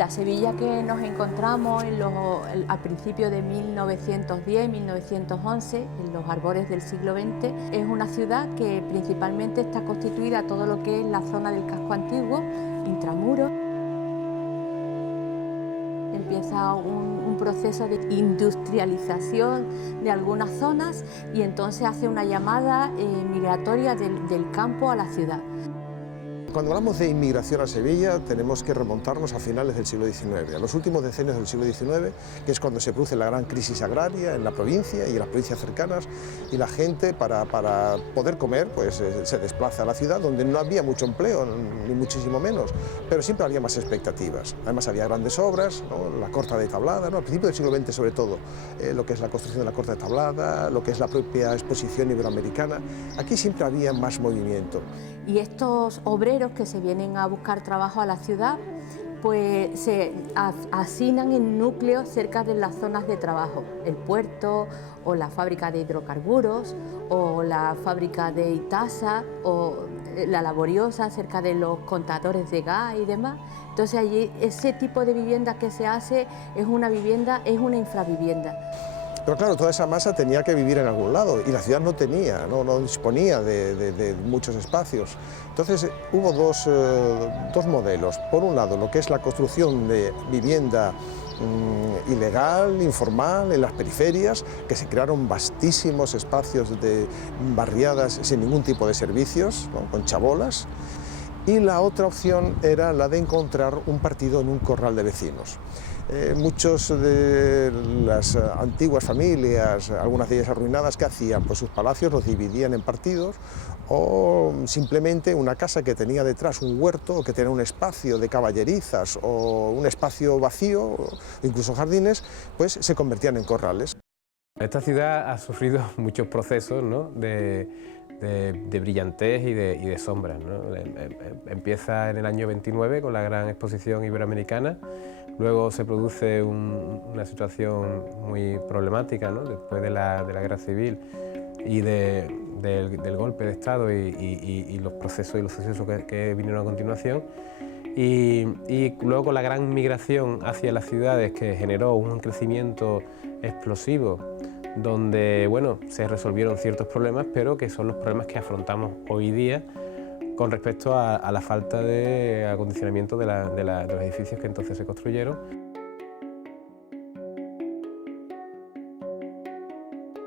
La Sevilla que nos encontramos al principio de 1910-1911, en los albores del siglo XX, es una ciudad que principalmente está constituida todo lo que es la zona del casco antiguo, intramuros. Empieza un proceso de industrialización de algunas zonas y entonces hace una llamada migratoria del campo a la ciudad. Cuando hablamos de inmigración a Sevilla tenemos que remontarnos a finales del siglo XIX, a los últimos decenios del siglo XIX, que es cuando se produce la gran crisis agraria en la provincia y en las provincias cercanas, y la gente para poder comer pues, se desplaza a la ciudad, donde no había mucho empleo, ni muchísimo menos, pero siempre había más expectativas. Además había grandes obras, ¿no? La Corta de Tablada, ¿no? Al principio del siglo XX sobre todo, lo que es la construcción de la Corta de Tablada, lo que es la propia exposición iberoamericana, aquí siempre había más movimiento. Y estos obreros que se vienen a buscar trabajo a la ciudad, pues se hacinan en núcleos cerca de las zonas de trabajo, el puerto o la fábrica de hidrocarburos o la fábrica de Itasa o la laboriosa cerca de los contadores de gas y demás. Entonces allí ese tipo de vivienda que se hace es una vivienda, es una infravivienda. Pero claro, toda esa masa tenía que vivir en algún lado y la ciudad no tenía, no disponía de muchos espacios. Entonces hubo dos modelos. Por un lado, lo que es la construcción de vivienda ilegal, informal, en las periferias, que se crearon vastísimos espacios de barriadas sin ningún tipo de servicios, ¿no? Con chabolas. Y la otra opción era la de encontrar un partido en un corral de vecinos. Muchos de las antiguas familias, algunas de ellas arruinadas, ¿qué hacían? Pues sus palacios los dividían en partidos o simplemente una casa que tenía detrás un huerto o que tenía un espacio de caballerizas o un espacio vacío, incluso jardines, pues se convertían en corrales. Esta ciudad ha sufrido muchos procesos, ¿no? de brillantez y de sombras, ¿no? Empieza en el año 29 con la gran exposición iberoamericana, luego se produce una situación muy problemática, ¿no? Después de la guerra civil y del golpe de Estado y los procesos y los sucesos que vinieron a continuación. Y luego con la gran migración hacia las ciudades que generó un crecimiento explosivo, donde bueno, se resolvieron ciertos problemas, pero que son los problemas que afrontamos hoy día con respecto a la falta de acondicionamiento de los edificios que entonces se construyeron.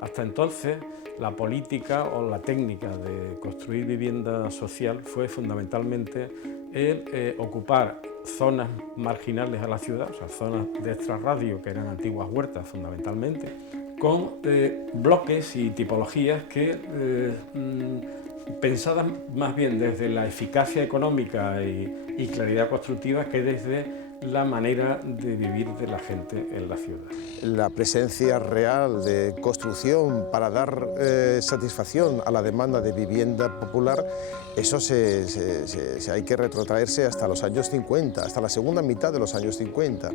Hasta entonces, la política o la técnica de construir vivienda social fue fundamentalmente el ocupar zonas marginales a la ciudad, o sea, zonas de extrarradio, que eran antiguas huertas fundamentalmente, con bloques y tipologías que pensadas más bien desde la eficacia económica y claridad constructiva que desde la manera de vivir de la gente en la ciudad. La presencia real de construcción para dar satisfacción a la demanda de vivienda popular, eso hay que retrotraerse hasta los años 50, hasta la segunda mitad de los años 50.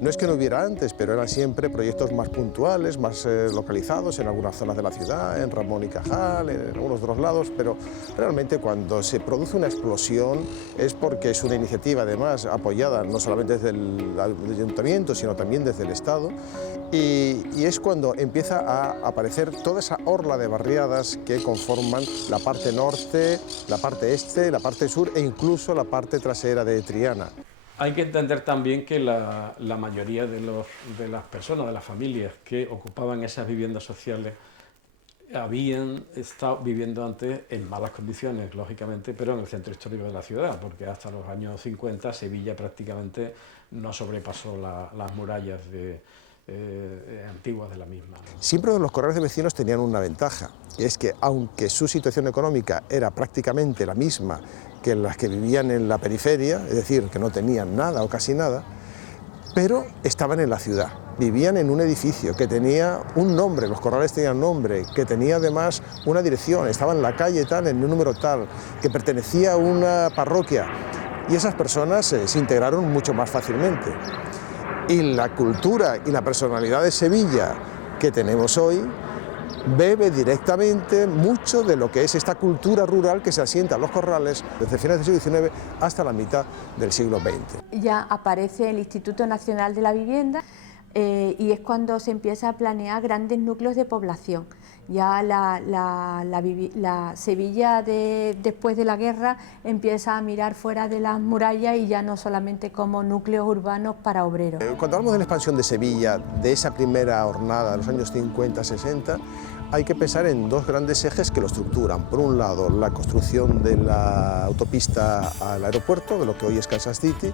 No es que no hubiera antes, pero eran siempre proyectos más puntuales, más localizados en algunas zonas de la ciudad, en Ramón y Cajal, en algunos otros lados, pero realmente cuando se produce una explosión es porque es una iniciativa además apoyada no solamente desde el ayuntamiento, sino también desde el Estado, y es cuando empieza a aparecer toda esa orla de barriadas que conforman la parte norte, la parte este, la parte sur e incluso la parte trasera de Triana. Hay que entender también que la mayoría de las personas, de las familias que ocupaban esas viviendas sociales habían estado viviendo antes en malas condiciones, lógicamente, pero en el centro histórico de la ciudad, porque hasta los años 50 Sevilla prácticamente no sobrepasó las murallas antiguas de la misma, ¿no? Siempre los corrales de vecinos tenían una ventaja, y es que aunque su situación económica era prácticamente la misma que las que vivían en la periferia, es decir, que no tenían nada o casi nada, pero estaban en la ciudad, vivían en un edificio que tenía un nombre, los corrales tenían nombre, que tenía además una dirección, estaba en la calle tal, en un número tal, que pertenecía a una parroquia, y esas personas se integraron mucho más fácilmente. Y la cultura y la personalidad de Sevilla que tenemos hoy bebe directamente mucho de lo que es esta cultura rural que se asienta en los corrales desde finales del siglo XIX hasta la mitad del siglo XX. Ya aparece el Instituto Nacional de la Vivienda y es cuando se empieza a planear grandes núcleos de población. Ya la Sevilla después de la guerra empieza a mirar fuera de las murallas y ya no solamente como núcleos urbanos para obreros. Cuando hablamos de la expansión de Sevilla, de esa primera hornada de los años 50-60, hay que pensar en dos grandes ejes que lo estructuran. Por un lado, la construcción de la autopista al aeropuerto, de lo que hoy es Kansas City,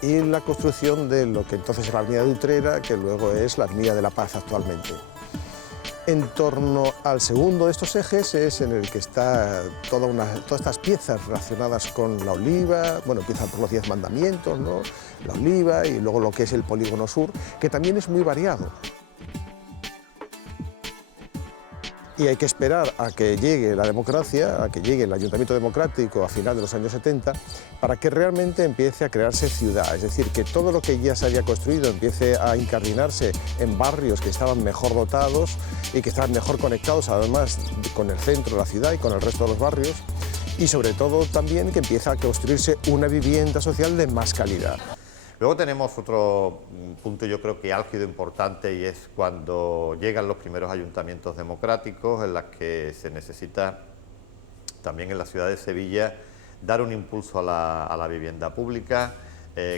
y la construcción de lo que entonces era la Avenida de Utrera, que luego es la Avenida de la Paz actualmente. En torno al segundo de estos ejes es en el que está todas estas piezas relacionadas con la oliva, bueno, empiezan por los 10 mandamientos, ¿no? La oliva y luego lo que es el polígono sur, que también es muy variado. Y hay que esperar a que llegue la democracia, a que llegue el ayuntamiento democrático a final de los años 70, para que realmente empiece a crearse ciudad, es decir, que todo lo que ya se había construido empiece a incardinarse en barrios que estaban mejor dotados y que estaban mejor conectados además con el centro de la ciudad y con el resto de los barrios, y sobre todo también que empieza a construirse una vivienda social de más calidad. Luego tenemos otro punto, yo creo que álgido importante, y es cuando llegan los primeros ayuntamientos democráticos, en las que se necesita también en la ciudad de Sevilla dar un impulso a la vivienda pública,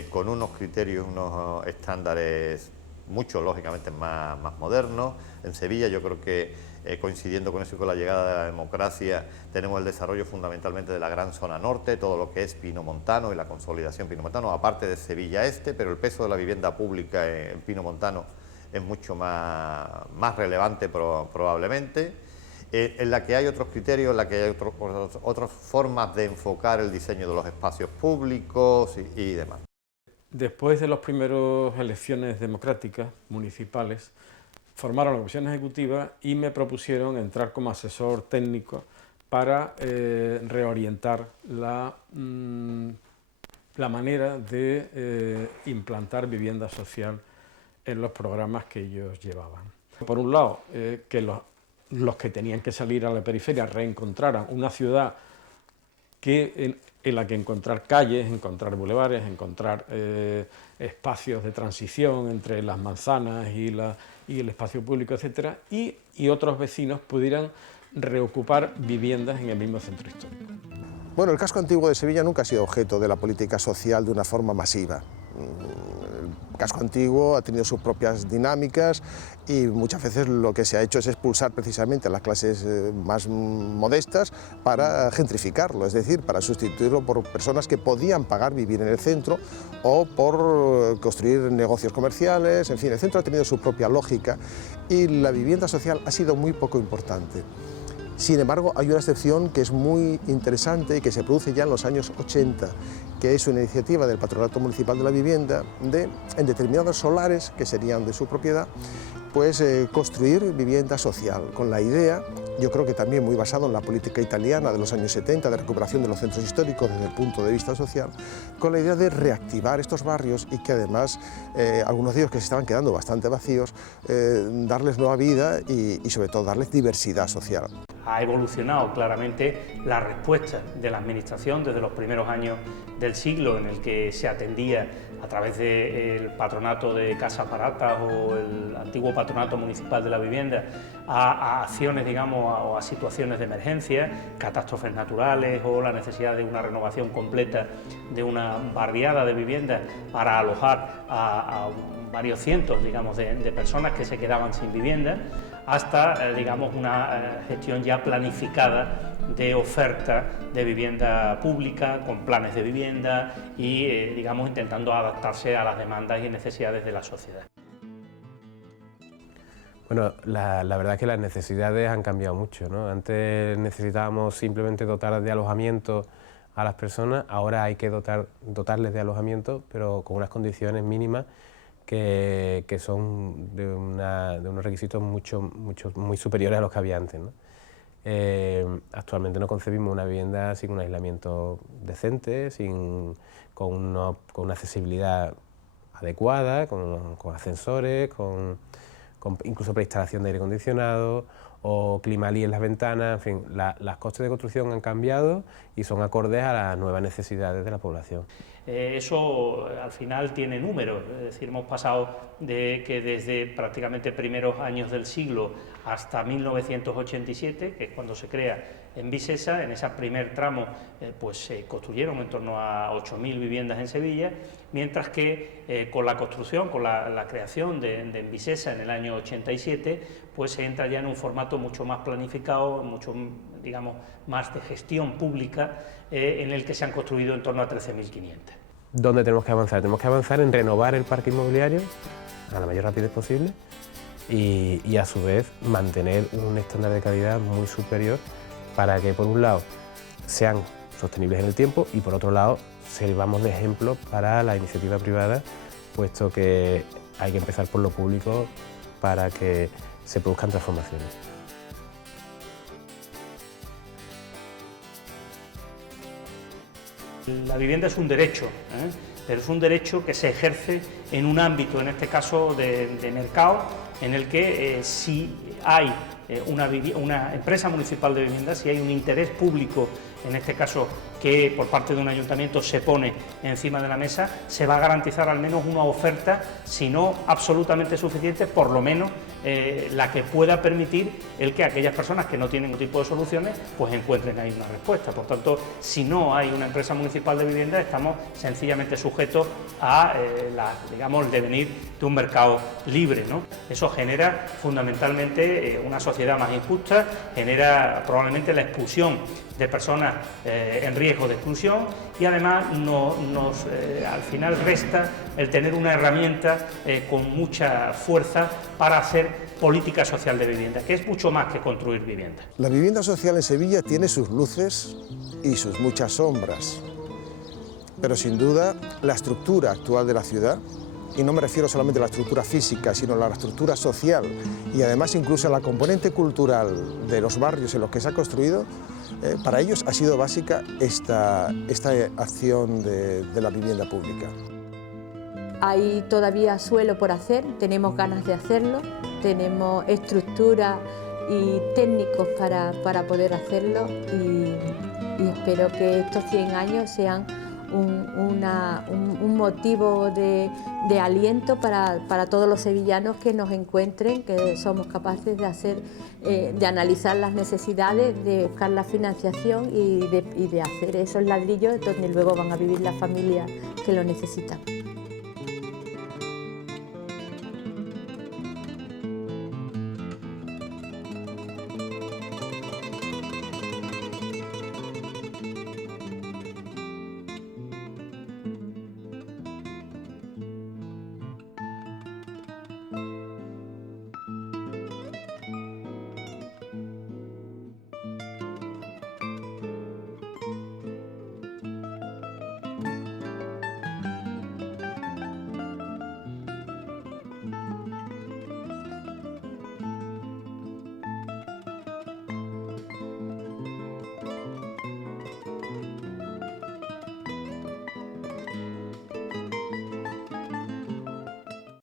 con unos criterios, unos estándares mucho, lógicamente, más modernos. En Sevilla yo creo que, coincidiendo con eso y con la llegada de la democracia, tenemos el desarrollo fundamentalmente de la gran zona norte, todo lo que es Pinomontano y la consolidación Pinomontano, aparte de Sevilla Este, pero el peso de la vivienda pública en Pinomontano es mucho más relevante probablemente, en la que hay otros criterios, en la que hay otras formas de enfocar el diseño de los espacios públicos y demás. Después de las primeras elecciones democráticas municipales, formaron la comisión ejecutiva y me propusieron entrar como asesor técnico para reorientar la manera de implantar vivienda social en los programas que ellos llevaban. Por un lado, que los que tenían que salir a la periferia reencontraran una ciudad en la que encontrar calles, encontrar bulevares, encontrar espacios de transición entre las manzanas y el espacio público, etcétera, y otros vecinos pudieran reocupar viviendas en el mismo centro histórico. Bueno, el casco antiguo de Sevilla nunca ha sido objeto de la política social de una forma masiva. El casco antiguo ha tenido sus propias dinámicas y muchas veces lo que se ha hecho es expulsar precisamente a las clases más modestas para gentrificarlo, es decir, para sustituirlo por personas que podían pagar vivir en el centro o por construir negocios comerciales. En fin, el centro ha tenido su propia lógica y la vivienda social ha sido muy poco importante. Sin embargo, hay una excepción que es muy interesante y que se produce ya en los años 80, que es una iniciativa del Patronato Municipal de la Vivienda de, en determinados solares que serían de su propiedad, pues construir vivienda social, con la idea, yo creo que también muy basado en la política italiana de los años 70, de recuperación de los centros históricos desde el punto de vista social, con la idea de reactivar estos barrios y que además, algunos de ellos que se estaban quedando bastante vacíos, darles nueva vida y sobre todo darles diversidad social. Ha evolucionado claramente la respuesta de la Administración desde los primeros años del siglo, en el que se atendía a través del patronato de casas baratas o el antiguo patronato municipal de la vivienda a acciones, digamos, o a situaciones de emergencia, catástrofes naturales o la necesidad de una renovación completa de una barriada de viviendas para alojar a varios cientos, digamos, de personas que se quedaban sin vivienda, hasta, digamos, una gestión ya planificada de oferta de vivienda pública, con planes de vivienda y, digamos, intentando adaptarse a las demandas y necesidades de la sociedad. Bueno, la verdad es que las necesidades han cambiado mucho, ¿no? Antes necesitábamos simplemente dotar de alojamiento a las personas, ahora hay que dotarles de alojamiento, pero con unas condiciones mínimas que son de unos requisitos muy superiores a los que había antes, ¿no? Actualmente no concebimos una vivienda sin un aislamiento decente, con una accesibilidad adecuada, con ascensores, con incluso preinstalación de aire acondicionado o Climalí en las ventanas, en fin, las costes de construcción han cambiado y son acordes a las nuevas necesidades de la población. Eso al final tiene números, es decir, hemos pasado de que desde prácticamente primeros años del siglo hasta 1987, que es cuando se crea Envisesa, en ese primer tramo pues se construyeron en torno a 8.000 viviendas en Sevilla, mientras que con la construcción, con la creación de Envisesa en el año 87, pues se entra ya en un formato mucho más planificado, mucho, digamos, más de gestión pública, en el que se han construido en torno a 13.500. ¿Dónde tenemos que avanzar? Tenemos que avanzar en renovar el parque inmobiliario a la mayor rapidez posible y a su vez mantener un estándar de calidad muy superior para que por un lado sean sostenibles en el tiempo y por otro lado sirvamos de ejemplo para la iniciativa privada, puesto que hay que empezar por lo público para que se produzcan transformaciones. La vivienda es un derecho, pero es un derecho que se ejerce en un ámbito, en este caso de mercado, en el que si hay una empresa municipal de vivienda, si hay un interés público, en este caso que por parte de un ayuntamiento se pone encima de la mesa, se va a garantizar al menos una oferta, si no absolutamente suficiente, por lo menos la que pueda permitir el que aquellas personas que no tienen ningún tipo de soluciones pues encuentren ahí una respuesta. Por tanto, si no hay una empresa municipal de vivienda, estamos sencillamente sujetos a digamos, el devenir de un mercado libre, ¿no? Eso genera fundamentalmente una sociedad más injusta, genera probablemente la expulsión de personas en riesgo de exclusión y además al final resta el tener una herramienta con mucha fuerza para hacer política social de vivienda, que es mucho más que construir vivienda. La vivienda social en Sevilla tiene sus luces y sus muchas sombras, pero sin duda la estructura actual de la ciudad, y no me refiero solamente a la estructura física, sino a la estructura social y además incluso a la componente cultural de los barrios en los que se ha construido, para ellos ha sido básica esta acción de la vivienda pública. Hay todavía suelo por hacer, tenemos ganas de hacerlo, tenemos estructura y técnicos para poder hacerlo y espero que estos 100 años sean un motivo de aliento para todos los sevillanos que nos encuentren, que somos capaces de analizar las necesidades, de buscar la financiación y de hacer esos ladrillos donde luego van a vivir las familias que lo necesitan.